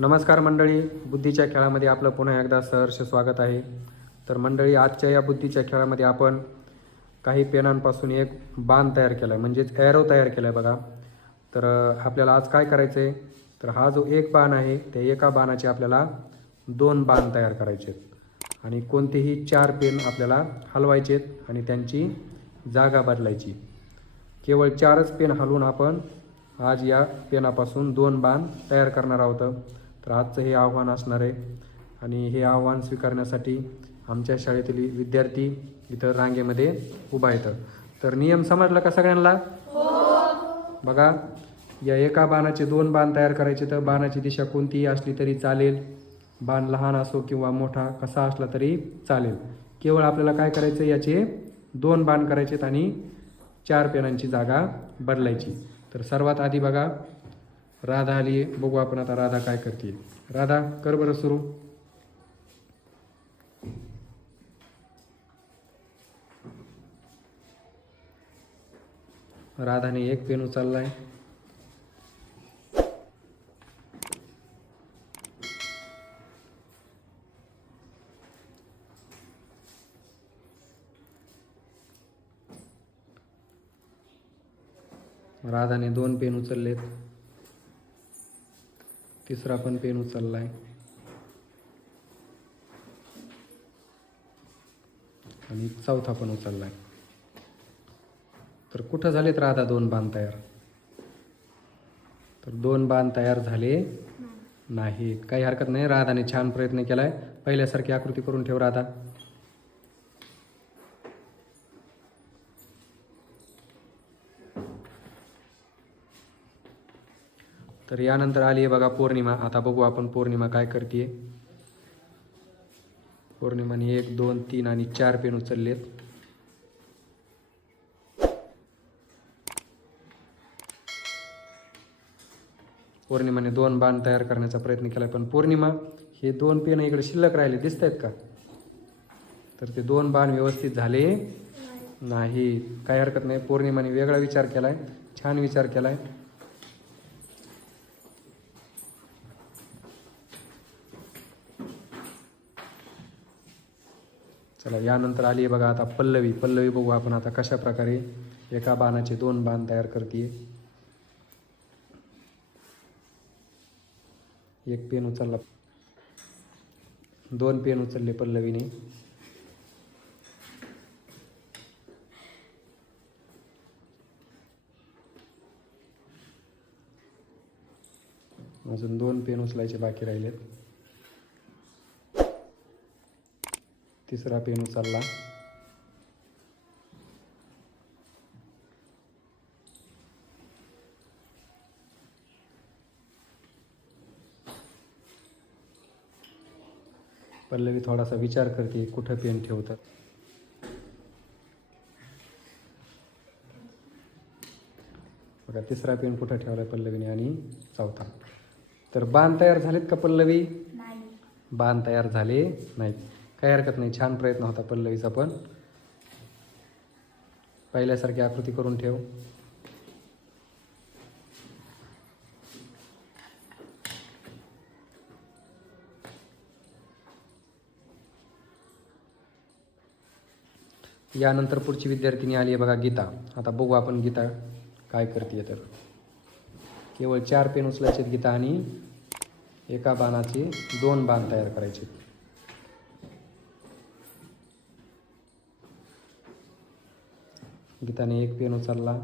नमस्कार मंडळी बुद्धीच्या खेळामध्ये आपलं पुन्हा एकदा सहर्ष स्वागत आहे. तर मंडळी आजच्या या बुद्धीच्या खेळामध्ये आपण काही पेनांपासून एक बाण तयार केला आहे म्हणजेच ॲरो तयार केला आहे बघा. तर आपल्याला आज काय करायचं आहे तर हा जो एक बाण आहे त्या एका बाणाचे आपल्याला दोन बाण तयार करायचे आहेत आणि कोणतेही चार पेन आपल्याला हलवायचे आहेत आणि त्यांची जागा बदलायची. केवळ चारच पेन हलवून आपण आज या पेनापासून दोन बाण तयार करणार आहोत. तर आजचं हे आव्हान असणार आहे. आणि हे आव्हान स्वीकारण्यासाठी आमच्या शाळेतील विद्यार्थी इथं रांगेमध्ये उभा येतं तर नियम समजला का सगळ्यांना? बघा या एका बाणाचे दोन बाण तयार करायचे तर बाणाची दिशा कोणतीही असली तरी चालेल. बाण लहान असो किंवा मोठा कसा असला तरी चालेल. केवळ आपल्याला काय करायचं याचे दोन बाण करायचेत आणि चार पेनांची जागा बदलायची. तर सर्वात आधी बघा राधा आली बघू आपण आता राधा काय करते. राधा कर बरं सुरू. राधाने एक पेन उचललाय. राधाने दोन पेन उचललेत. तिसरा पण पेन उचललाय. आणि चौथा पण उचललाय. तर कुठं झालेत राधा दोन बाण तयार? तर दोन बाण तयार झाले नाही काही हरकत नाही. राधाने छान प्रयत्न केलाय. पहिल्यासारखी आकृती करून ठेव राधा तर यानंतर आली आहे बघा पौर्णिमा. आता बघू आपण पौर्णिमा काय करते पौर्णिमाने एक दोन तीन आणि चार पेन उचललेत. पौर्णिमाने दोन बाण तयार करण्याचा प्रयत्न केला पण पौर्णिमा हे दोन पेन इकडे शिल्लक राहिले. दिसत आहेत का? तर ते दोन बाण व्यवस्थित झाले. नाही. काही हरकत नाही. पौर्णिमाने वेगळा विचार केलाय. छान विचार केलाय. चला यानंतर आली आहे बघा आता पल्लवी. पल्लवी बघू आपण आता कशा प्रकारे एका बाणाचे दोन बाण तयार करते एक पेन उचलला. दोन पेन उचलले पल्लवीने. अजून दोन पेन उचलायचे बाकी राहिलेत. तिसरा पेन उचलला पल्लवी थोडासा विचार करते कुठं पेन ठेवतात बघा तिसरा पेन कुठं ठेवलाय पल्लवीने आणि चौथा? तर बाण तयार झालेत का पल्लवी? नाही. बाण तयार झाले नाहीत. काही हरकत नाही. छान प्रयत्न होता पल्लवीचा पण. पहिल्यासारखी आकृती करून ठेव. यानंतर पुढची विद्यार्थिनी आली आहे बघा गीता. आता बघू आपण गीता काय करते तर. केवळ चार पेन उचलायचे गीता आणि एका बाणाचे दोन बाण तयार करायचे गीताने एक पेन उचलला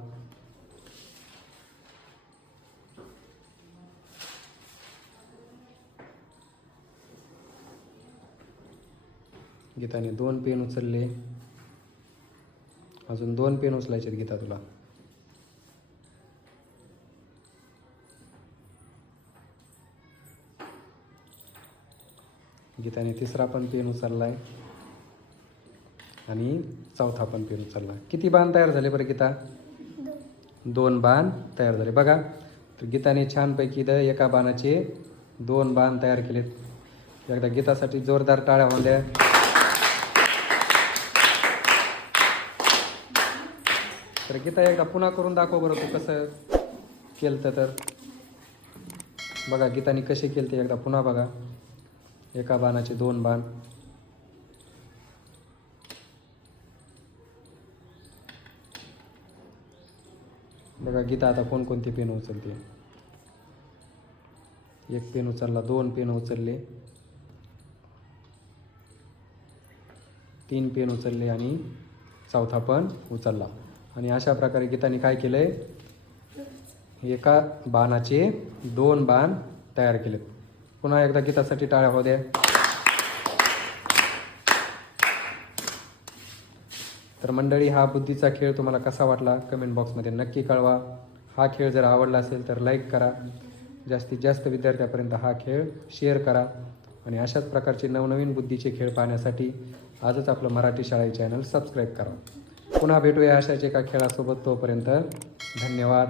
गीताने दोन पेन उचलले अजून दोन पेन उचलायचे आहेत गीता तुला. गीताने तिसरा पण पेन उचललाय आणि चौथा पण पेरू चालला. किती बाण तयार झाले बरं गीता? दोन बाण तयार झाले. बघा तर गीताने छानपैकी द एका बाणाचे दोन बाण तयार केलेत. एकदा गीतासाठी जोरदार टाळ्या होऊन द्या तर गीता एकदा पुन्हा करून दाखव बरं तू कसं केलं तर. बघा गीताने कसे केले ते एकदा पुन्हा बघा. एका बाणाचे दोन बाण. बघा गीता आता कोणकोणते पेन उचलते? एक पेन उचलला दोन पेन उचलले. तीन पेन उचलले आणि चौथा पण उचलला. आणि अशा प्रकारे गीताने काय केलंय? एका बाणाचे दोन बाण तयार केलेत. पुन्हा एकदा गीतासाठी टाळ्या होऊ तर मंडळी हा बुद्धीचा खेळ तुम्हाला कसा वाटला? कमेंट बॉक्समध्ये नक्की कळवा. हा खेळ जर आवडला असेल तर लाईक करा. जास्तीत जास्त विद्यार्थ्यापर्यंत हा खेळ शेअर करा. आणि अशाच प्रकारचे नवनवीन बुद्धीचे खेळ पाहण्यासाठी आजच आपलं मराठी शाळा चॅनल सबस्क्राईब करा. पुन्हा भेटूया अशाच एका खेळासोबत. तोपर्यंत धन्यवाद.